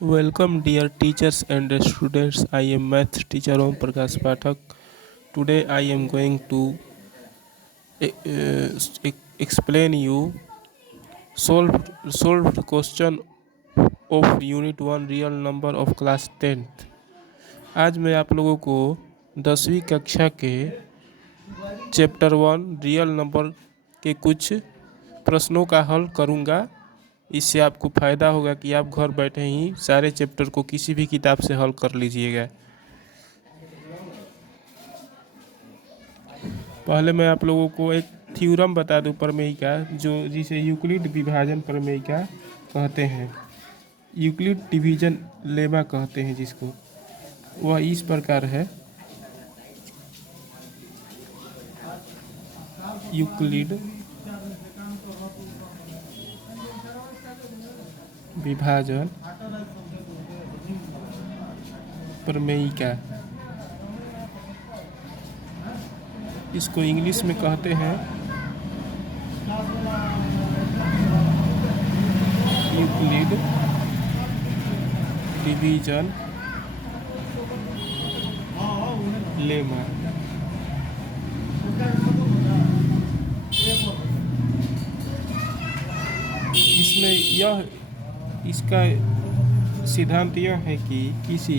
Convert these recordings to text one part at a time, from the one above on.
Welcome dear teachers and students. I am math teacher Om Prakash Pathak. Today I am going to explain you solved question of unit 1 real number of class 10th। आज मैं आप लोगों को 10वीं कक्षा के chapter 1 real number के कुछ प्रश्नों का हल करूँगा। इससे आपको फ़ायदा होगा कि आप घर बैठे ही सारे चैप्टर को किसी भी किताब से हल कर लीजिएगा। पहले मैं आप लोगों को एक थ्योरम बता दूं प्रमेय का, जो जिसे यूक्लिड विभाजन प्रमेय का कहते हैं, यूक्लिड डिवीजन लेमा कहते हैं जिसको। वह इस प्रकार है। यूक्लिड विभाजन प्रमेय का, इसको इंग्लिश में कहते हैं यूक्लिड डिवीजन लेमा। इसमें इसका सिद्धांत यह है कि किसी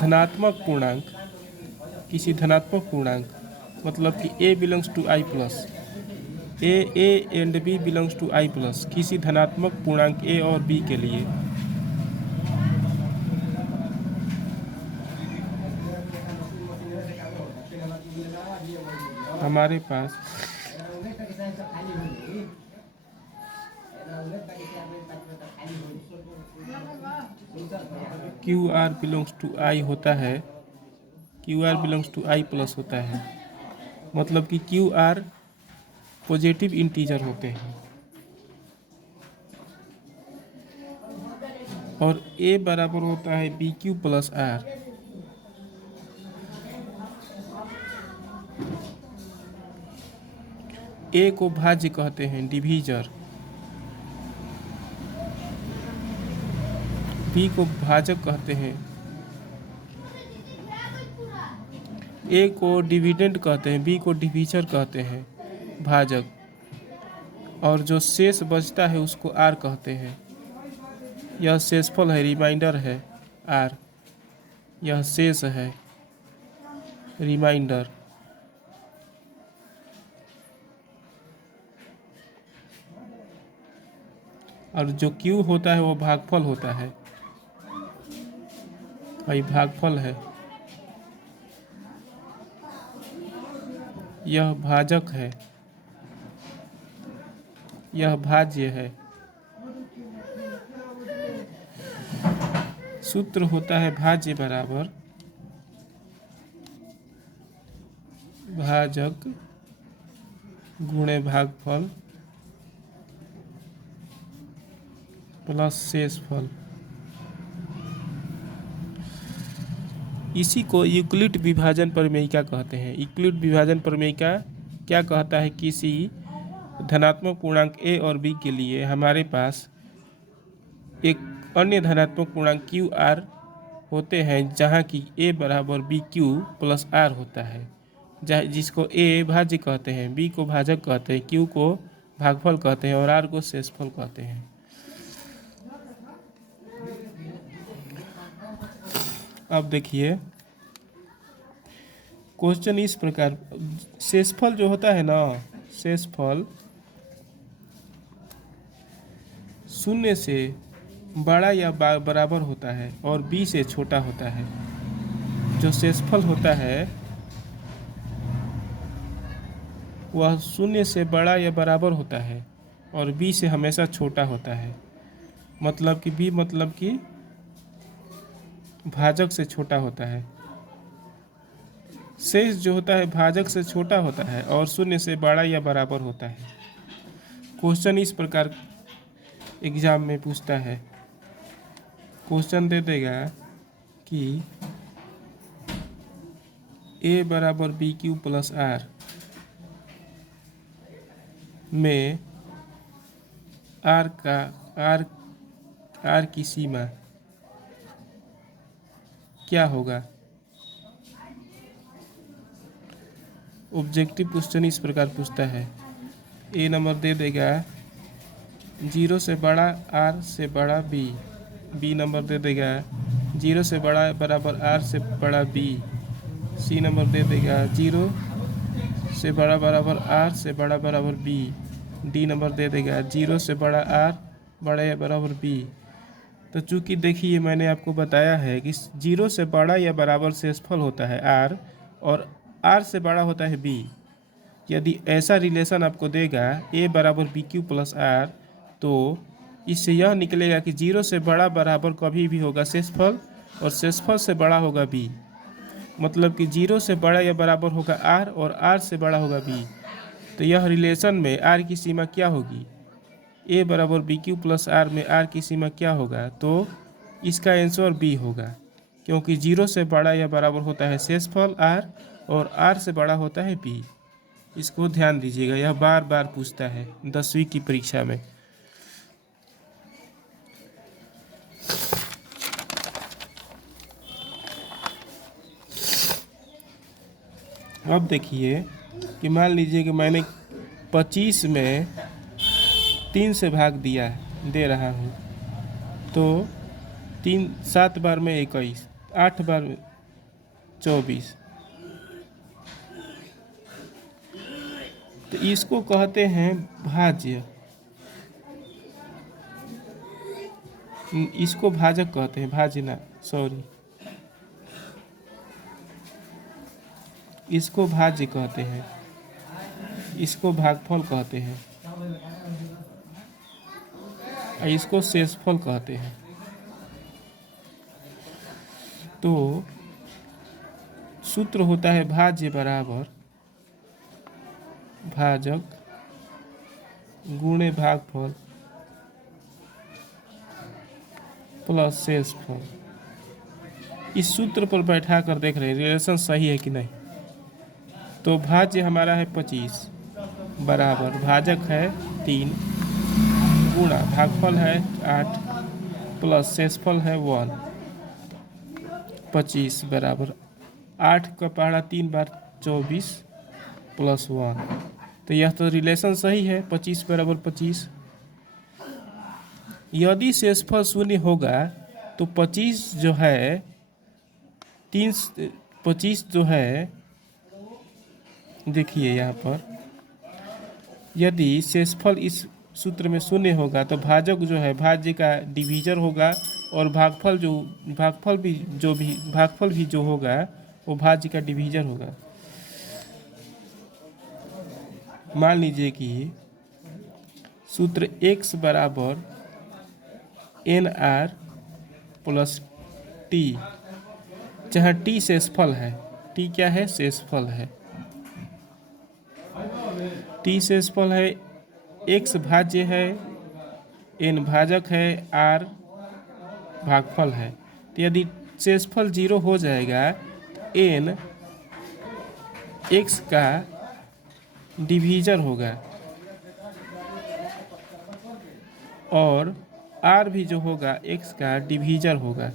धनात्मक पूर्णांक मतलब कि a belongs to i plus A and b belongs to i plus, किसी धनात्मक पूर्णांक a और b के लिए हमारे पास Q R belongs to I होता है, Q R belongs to I plus होता है। मतलब कि क्यू आर पॉजिटिव इंटीजर होते हैं और ए बराबर होता है बी क्यू प्लस आर। ए को भाज्य कहते हैं, डिवीजर। बी को भाजक कहते हैं, ए को डिविडेंड कहते हैं, बी को डिवीजर कहते हैं, भाजक। और जो शेष बचता है उसको आर कहते हैं। यह शेषफल है, रिमाइंडर है आर। यह शेष है, रिमाइंडर। और जो क्यू होता है वो भागफल होता है, वही भागफल है। यह भाजक है, यह भाज्य है। सूत्र होता है भाज्य बराबर भाजक गुणे भागफल प्लस शेषफल। इसी को यूक्लिड विभाजन प्रमेयिका कहते हैं। यूक्लिड विभाजन प्रमेयिका क्या कहता है? किसी धनात्मक पूर्णांक a और b के लिए हमारे पास एक अन्य धनात्मक पूर्णांक क्यू आर होते हैं, जहाँ की a बराबर बी क्यू प्लस आर होता है, जिसको a भाज्य कहते हैं, b को भाजक कहते हैं, q को भागफल कहते हैं और r को शेषफल कहते हैं। अब देखिए क्वेश्चन इस प्रकार, शेषफल जो होता है ना, शेषफल शून्य से बड़ा या बराबर होता है और b से छोटा होता है। जो शेषफल होता है वह शून्य से बड़ा या बराबर होता है और b से हमेशा छोटा होता है। मतलब कि b मतलब कि भाजक से छोटा होता है। शेष जो होता है भाजक से छोटा होता है और शून्य से बड़ा या बराबर होता है। क्वेश्चन इस प्रकार एग्जाम में पूछता है। क्वेश्चन दे देगा कि a बराबर बी क्यू प्लस आर में आर का आर आर की सीमा क्या होगा। ऑब्जेक्टिव क्वेश्चन इस प्रकार पूछता है। ए नंबर दे देगा 0 से बड़ा आर से बड़ा बी। बी नंबर दे देगा 0 से बड़ा बराबर आर से बड़ा बी। सी नंबर दे देगा 0 से बड़ा बराबर आर से बड़ा बराबर बी। डी नंबर दे देगा 0 से बड़ा आर बड़ा या बराबर बी। तो चूंकि देखिए मैंने आपको बताया है कि 0 से बड़ा या बराबर शेषफल होता है आर और आर से बड़ा होता है बी। यदि ऐसा रिलेशन आपको देगा ए बराबर बी क्यू प्लस आर, तो इससे यह निकलेगा कि 0 से बड़ा बराबर कभी भी होगा शेषफल और शेषफल से बड़ा होगा बी। मतलब कि 0 से बड़ा या बराबर होगा आर और आर से बड़ा होगा बी। तो यह रिलेशन में आर की सीमा क्या होगी, ए बराबर बी क्यू प्लस आर में आर की सीमा क्या होगा, तो इसका आंसर बी होगा। क्योंकि 0 से बड़ा या बराबर होता है शेषफल आर और आर से बड़ा होता है बी। इसको ध्यान दीजिएगा, यह बार बार पूछता है 10वीं की परीक्षा में। अब देखिए कि मान लीजिए कि मैंने 25 में 3 से भाग दे रहा हूँ, तो 7 बार में 21, 8 बार में 24। तो इसको कहते हैं भाज्य, इसको भाजक कहते हैं, भाज्य ना सॉरी, इसको भाज्य कहते हैं, इसको भागफल कहते हैं, इसको शेषफल कहते हैं। तो सूत्र होता है भाज्य बराबर भाजक गुणे भागफल प्लस शेषफल। इस सूत्र पर बैठा कर देख रहे हैं रिलेशन सही है कि नहीं। तो भाज्य हमारा है 25 बराबर भाजक है 3 गुणा भागफल है 8 प्लस शेषफल है 1। 25 बराबर 8 का पहाड़ा 3 बार 24 प्लस 1। तो यह तो रिलेशन सही है, 25 बराबर 25। यदि शेषफल शून्य होगा तो 25 जो है 25 जो है, देखिए यहाँ पर यदि शेषफल इस सूत्र में शून्य होगा तो भाजक जो है भाज्य का डिवीजर होगा और भागफल भी जो होगा वो भाज्य का डिवीजर होगा। मान लीजिए कि सूत्र x बराबर एन आर प्लस टी, जहाँ टी शेषफल है, टी क्या है शेषफल है, टी शेषफल है, x भाज्य है, n भाजक है, r भागफल है। तो यदि शेषफल 0 हो जाएगा, n x का डिवीजर होगा और r भी जो होगा x का डिवीजर होगा।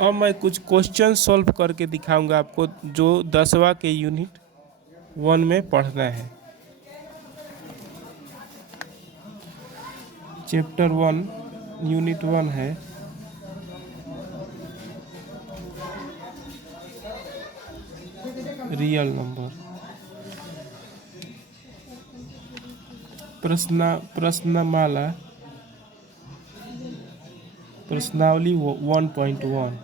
अब मैं कुछ क्वेश्चन सॉल्व करके दिखाऊंगा आपको जो 10वां के यूनिट 1 में पढ़ना है। चैप्टर 1 यूनिट 1 है। Real number. प्रश्नमाला प्रश्नावली 1.1।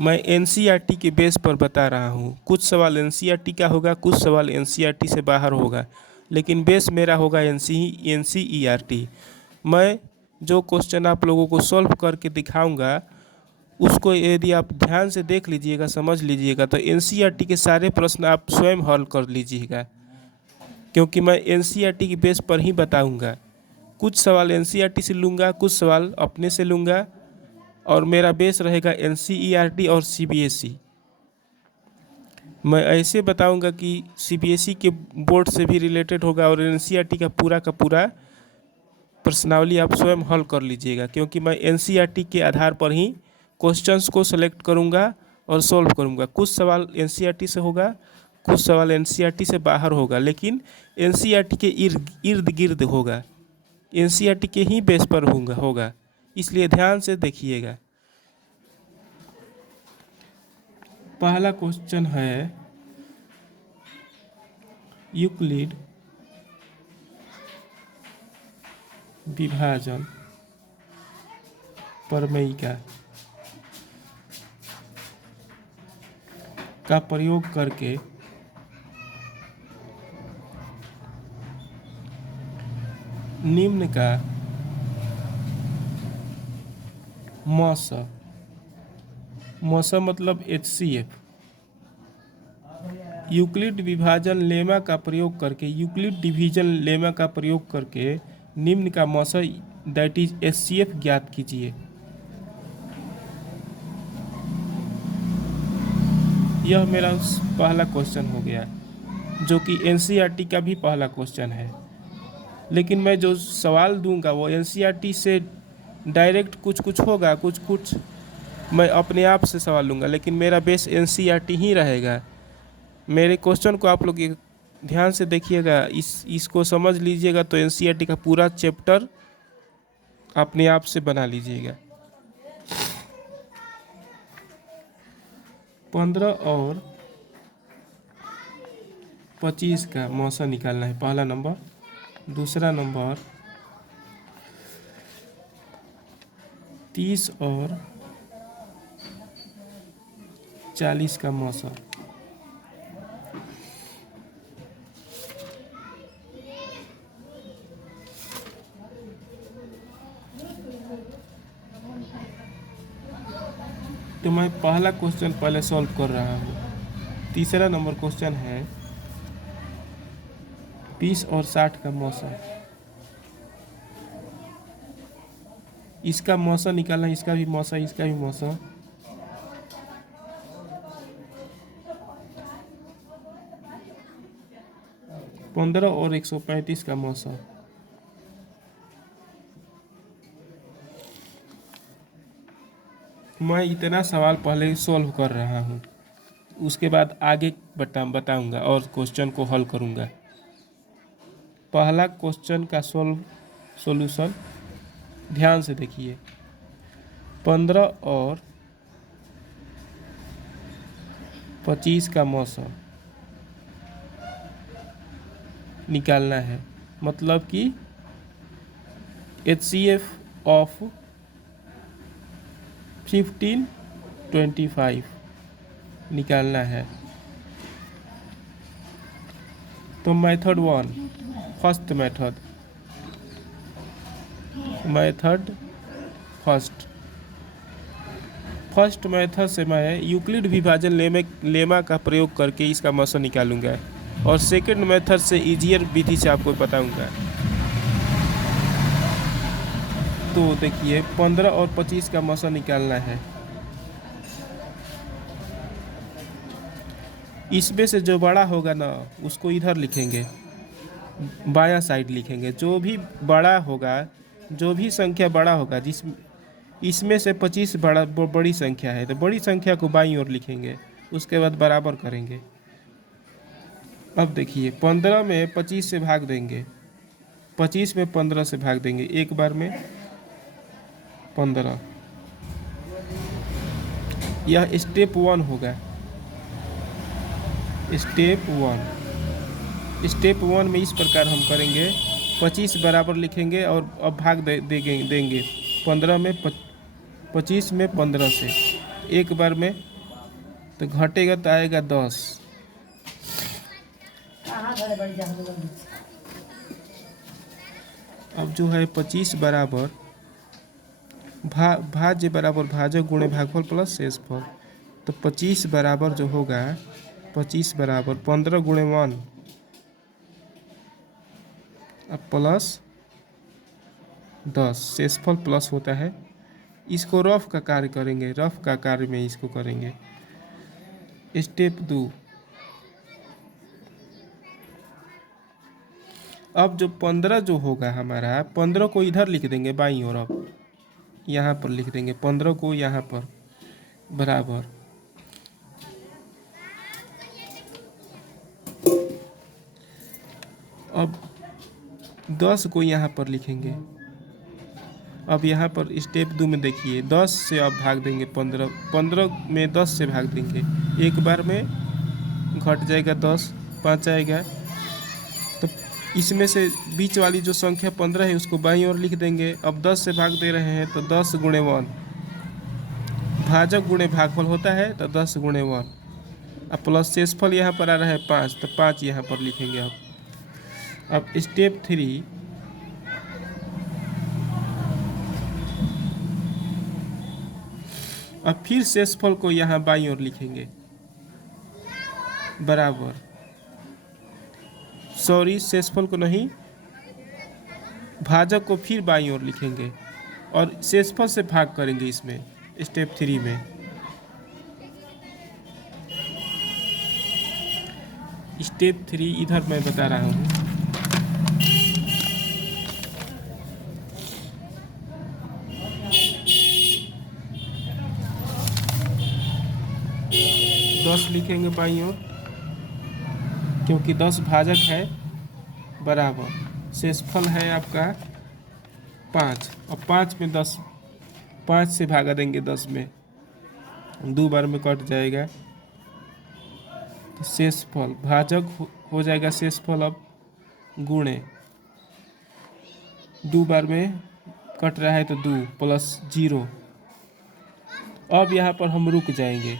मैं एनसीईआरटी के बेस पर बता रहा हूँ। कुछ सवाल एनसीईआरटी का होगा, कुछ सवाल एनसीईआरटी से बाहर होगा, लेकिन बेस मेरा होगा एनसीईआरटी। मैं जो क्वेश्चन आप लोगों को सॉल्व करके दिखाऊंगा उसको यदि आप ध्यान से देख लीजिएगा, समझ लीजिएगा, तो एनसीईआरटी के सारे प्रश्न आप स्वयं हल कर लीजिएगा, क्योंकि मैं एनसीईआरटी की बेस पर ही बताऊंगा। कुछ सवाल एनसीईआरटी से लूँगा, कुछ सवाल अपने से लूँगा और मेरा बेस रहेगा एनसीईआरटी और सीबीएसई। मैं ऐसे बताऊंगा कि सीबीएसई के बोर्ड से भी रिलेटेड होगा और एनसीईआरटी का पूरा प्रश्नावली आप स्वयं हल कर लीजिएगा, क्योंकि मैं एनसीईआरटी के आधार पर ही क्वेश्चंस को सेलेक्ट करूंगा और सॉल्व करूंगा। कुछ सवाल एनसीईआरटी से होगा, कुछ सवाल एनसीईआरटी से बाहर होगा, लेकिन एनसीईआरटी के इर्द इर्द गिर्द होगा, एनसीईआरटी के ही बेस पर होगा। इसलिए ध्यान से देखिएगा। पहला क्वेश्चन है यूक्लिड विभाजन प्रमेय का प्रयोग करके निम्न का मौसा मतलब HCF यूक्लिड विभाजन लेमा का प्रयोग करके, यूक्लिड डिवीजन लेमा का प्रयोग करके निम्न का मौसा दैट इज HCF ज्ञात कीजिए। यह मेरा पहला क्वेश्चन हो गया, जो कि एनसीईआरटी का भी पहला क्वेश्चन है। लेकिन मैं जो सवाल दूंगा वो एनसीईआरटी से डायरेक्ट कुछ होगा, कुछ मैं अपने आप से सवाल लूँगा, लेकिन मेरा बेस एनसीईआरटी ही रहेगा। मेरे क्वेश्चन को आप लोग ध्यान से देखिएगा, इसको समझ लीजिएगा तो एनसीईआरटी का पूरा चैप्टर अपने आप से बना लीजिएगा। 15 और 25 का मौसा निकालना है, पहला नंबर। दूसरा नंबर 30 और 40 का मौसा। तो मैं पहला क्वेश्चन पहले सॉल्व कर रहा हूँ। तीसरा नंबर क्वेश्चन है 20 और 60 का मौसा। इसका मौसा निकालना, इसका भी मौसा, इसका भी मौसा। पंद्रह और 135 का मौसा। मैं इतना सवाल पहले सॉल्व कर रहा हूँ, उसके बाद आगे बताऊंगा और क्वेश्चन को हल करूंगा। पहला क्वेश्चन का सॉल्यूशन ध्यान से देखिए। 15 और 25 का मौसम निकालना है, मतलब कि HCF ऑफ 1525 निकालना है। तो method 1, first method first method से मैं यूक्लिड विभाजन लेमा का प्रयोग करके इसका मौसा निकालूंगा, और सेकंड मेथड से इजियर विधि से आपको बताऊंगा। तो देखिए 15 और 25 का मौसा निकालना है। इसमें से जो बड़ा होगा ना उसको इधर लिखेंगे, बायां साइड लिखेंगे। जो भी बड़ा होगा, जो भी संख्या बड़ा होगा, इसमें से 25 बड़ी संख्या है, तो बड़ी संख्या को बाईं ओर लिखेंगे, उसके बाद बराबर करेंगे। अब देखिए 15 में 25 से भाग देंगे, 25 में 15 से भाग देंगे, एक बार में 15। यह स्टेप 1 होगा। स्टेप 1 में इस प्रकार हम करेंगे, 25 बराबर लिखेंगे और अब भाग देंगे 15 में 25 में 15 से एक बार में, तो घटेगा तो आएगा 10। अब जो है 25 बराबर भाज्य बराबर भाजक गुणे भागफल प्लस शेषफल, तो 25 बराबर जो होगा 25 बराबर 15 गुणे 1 अब प्लस 10, शेषफल प्लस होता है। इसको रफ का कार्य करेंगे, रफ का कार्य में इसको करेंगे। स्टेप 2, अब जो 15 जो होगा हमारा, 15 को इधर लिख देंगे बाईं ओर, अब यहाँ पर लिख देंगे 15 को यहाँ पर, बराबर अब 10 को यहाँ पर लिखेंगे। अब यहाँ पर स्टेप 2 में देखिए 10 से अब भाग देंगे 15, 15 में 10 से भाग देंगे, एक बार में घट जाएगा 10, 5 आएगा। तो इसमें से बीच वाली जो संख्या 15 है उसको बाईं ओर लिख देंगे। अब 10 से भाग दे रहे हैं तो 10 गुणे 1, भाजक गुणे भागफल होता है तो 10 गुणे 1, अब प्लस शेषफल यहाँ पर आ रहा है 5, तो 5 यहाँ पर लिखेंगे। अब स्टेप 3, अब फिर शेषफल को यहाँ बाईं ओर लिखेंगे, बराबर सॉरी शेषफल को नहीं, भाजक को फिर बाईं ओर लिखेंगे और शेषफल से भाग करेंगे इसमें स्टेप 3 में। स्टेप 3 इधर मैं बता रहा हूँ। दस लिखेंगे बाईं ओर क्योंकि 10 भाजक है, बराबर शेषफल है आपका 5, और 5 में 10, 5 से भागा देंगे 10 में, 2 बार में कट जाएगा। तो शेषफल भाजक हो जाएगा शेषफल, अब गुणे 2 बार में कट रहा है तो 2 प्लस 0। अब यहाँ पर हम रुक जाएंगे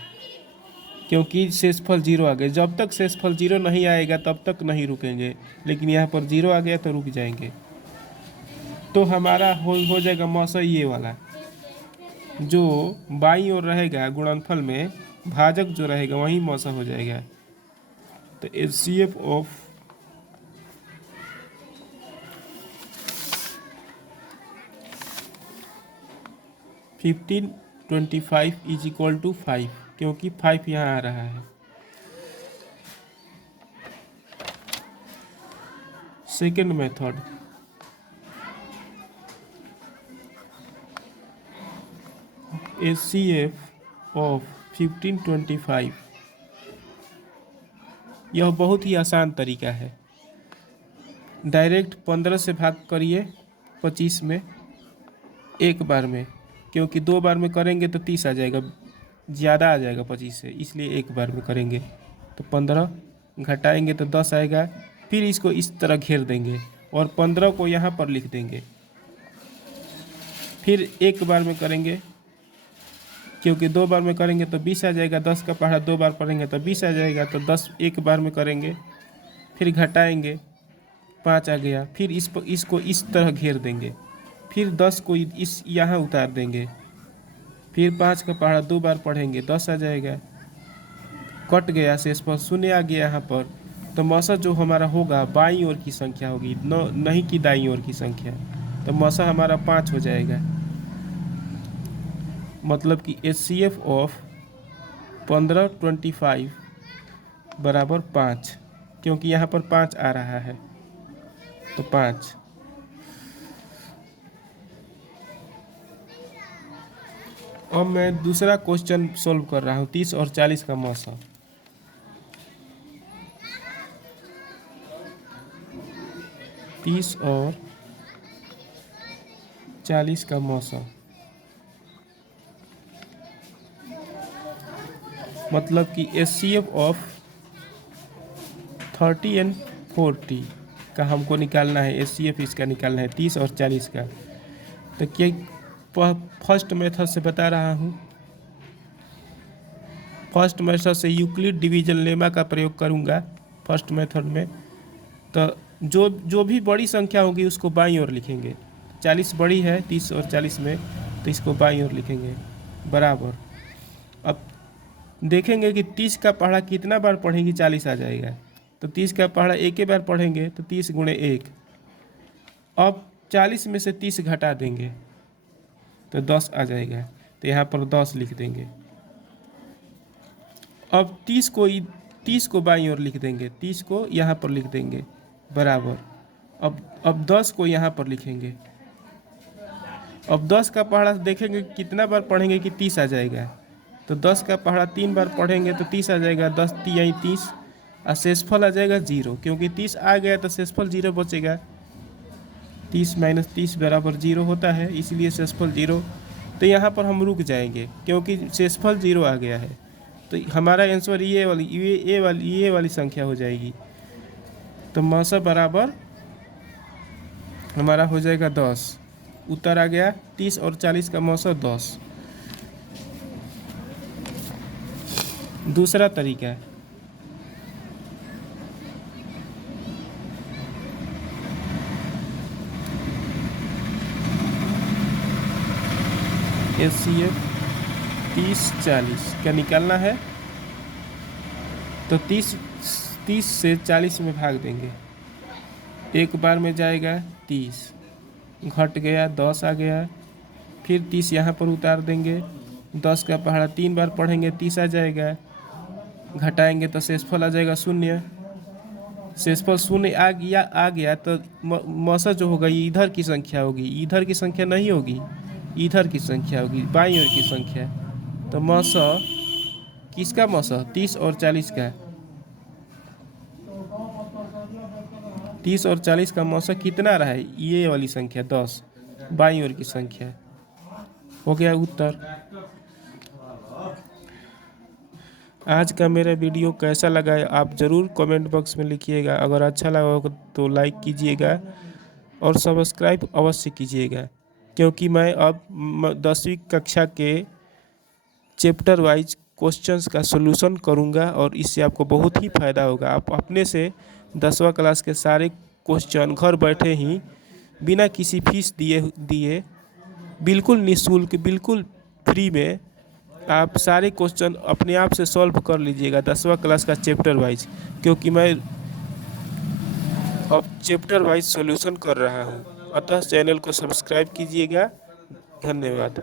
क्योंकि शेषफल 0 आ गया। जब तक शेषफल 0 नहीं आएगा तब तक नहीं रुकेंगे, लेकिन यहाँ पर 0 आ गया तो रुक जाएंगे। तो हमारा हो जाएगा मौसा ये वाला, जो बाईं ओर रहेगा गुणनफल में, भाजक जो रहेगा वही मौसा हो जाएगा। तो HCF of fifteen 25 is equal to 5, क्योंकि 5 यहाँ आ रहा है। सेकेंड मेथड, HCF ऑफ 1525, यह बहुत ही आसान तरीका है। डायरेक्ट 15 से भाग करिए 25 में एक बार में, क्योंकि 2 बार में करेंगे तो 30 आ जाएगा, ज़्यादा आ जाएगा 25 से, इसलिए एक बार में करेंगे। तो 15 घटाएंगे तो 10 आएगा, फिर इसको इस तरह घेर देंगे और 15 को यहाँ पर लिख देंगे। फिर एक बार में करेंगे क्योंकि 2 बार में करेंगे तो 20 आ जाएगा, 10 का पहाड़ा 2 बार पढ़ेंगे तो 20 आ जाएगा, तो 10 एक बार में करेंगे, फिर घटाएंगे 5 आ गया, फिर इसको इस तरह घेर देंगे, फिर 10 को इस यहाँ उतार देंगे, फिर 5 का पहाड़ा 2 बार पढ़ेंगे 10 आ जाएगा, कट गया, शेषफल 0 आ गया यहाँ पर। तो मौसा जो हमारा होगा बाईं ओर की संख्या होगी, नहीं कि दाईं ओर की संख्या, तो मौसा हमारा 5 हो जाएगा। मतलब कि HCF ऑफ 1525 बराबर 5, क्योंकि यहाँ पर 5 आ रहा है तो 5। अब मैं दूसरा क्वेश्चन सॉल्व कर रहा हूँ, 30 और 40 का मौसा। तीस और 40 का मौसा, मतलब कि HCF ऑफ 30 एंड 40 का हमको निकालना है। HCF इसका निकालना है 30 और 40 का। तो क्या फर्स्ट मेथड से बता रहा हूँ, फर्स्ट मेथड से यूक्लिड डिवीजन लेमा का प्रयोग करूँगा फर्स्ट मेथड में। तो जो भी बड़ी संख्या होगी उसको बाईं ओर लिखेंगे। 40 बड़ी है 30 और 40 में, तो इसको बाईं ओर लिखेंगे, बराबर। अब देखेंगे कि 30 का पहाड़ा कितना बार पढ़ेंगे 40 आ जाएगा, तो 30 का पहाड़ा एक ही बार पढ़ेंगे तो 30 गुणे 1। अब 40 में से 30 घटा देंगे तो 10 आ जाएगा, तो यहाँ पर 10 लिख देंगे। अब 30 को बाईं ओर लिख देंगे, 30 को यहाँ पर लिख देंगे, बराबर। अब 10 को यहाँ पर लिखेंगे। अब 10 का पहाड़ा देखेंगे कितना बार पढ़ेंगे कि 30 आ जाएगा। तो 10 का पहाड़ा 3 बार पढ़ेंगे तो 30 आ जाएगा। 10 तिहाई 30 और शेषफल आ जाएगा 0, क्योंकि 30 आ गया तो शेषफल 0 बचेगा। 30 माइनस 30 बराबर 0 होता है, इसलिए शेषफल 0। तो यहाँ पर हम रुक जाएंगे क्योंकि शेषफल 0 आ गया है। तो हमारा आंसर ये वाली संख्या हो जाएगी। तो मौसा बराबर हमारा हो जाएगा 10। उत्तर आ गया 30 और 40 का मौसा 10। दूसरा तरीका, HCF 30-40 का निकालना है। तो 30 से 40 में भाग देंगे, एक बार में जाएगा 30, घट गया 10 आ गया। फिर 30 यहाँ पर उतार देंगे, 10 का पहाड़ा 3 बार पढ़ेंगे 30 आ जाएगा। घटाएंगे तो शेषफल आ जाएगा 0। शेषफल 0 आ गया तो मौसा जो होगा ये इधर की संख्या होगी, इधर की संख्या नहीं होगी, इधर की संख्या होगी, बाईं ओर की संख्या। तो मौसा किसका मौसा? 30 और 40 का। 30 और 40 का मौसा कितना रहा है? ये वाली संख्या 10, बाईं ओर की संख्या। हो गया उत्तर। आज का मेरा वीडियो कैसा लगा आप ज़रूर कमेंट बॉक्स में लिखिएगा। अगर अच्छा लगा हो तो लाइक कीजिएगा और सब्सक्राइब अवश्य कीजिएगा, क्योंकि मैं अब 10वीं कक्षा के चैप्टर वाइज क्वेश्चंस का सॉल्यूशन करूंगा और इससे आपको बहुत ही फ़ायदा होगा। आप अपने से 10वां क्लास के सारे क्वेश्चन घर बैठे ही बिना किसी फीस दिए बिल्कुल निःशुल्क, बिल्कुल फ्री में आप सारे क्वेश्चन अपने आप से सॉल्व कर लीजिएगा 10वां क्लास का चैप्टर वाइज, क्योंकि मैं अब चैप्टर वाइज सॉल्यूशन कर रहा हूँ। अतः चैनल को सब्सक्राइब कीजिएगा। धन्यवाद।